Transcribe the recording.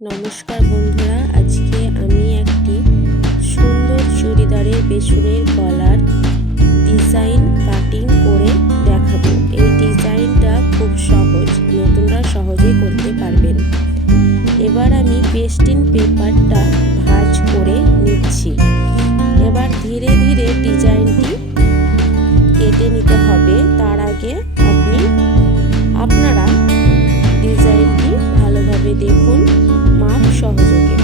নমস্কার বন্ধুরা, আজকে আমি একটি সুন্দর চুড়িদারের পেছনের গলার ডিজাইন কাটিং করে দেখাবো। এই ডিজাইনটা খুব সহজ, নতুনরা সহজেই করতে পারবেন। এবার আমি পেস্টিং পেপারটা ভাঁজ করে নিচ্ছি। এবার ধীরে ধীরে ডিজাইনটি কেটে নিতে হবে। তার আগে আপনারা ডিজাইনটি ভালোভাবে দেখুন মাপ সহযোগে।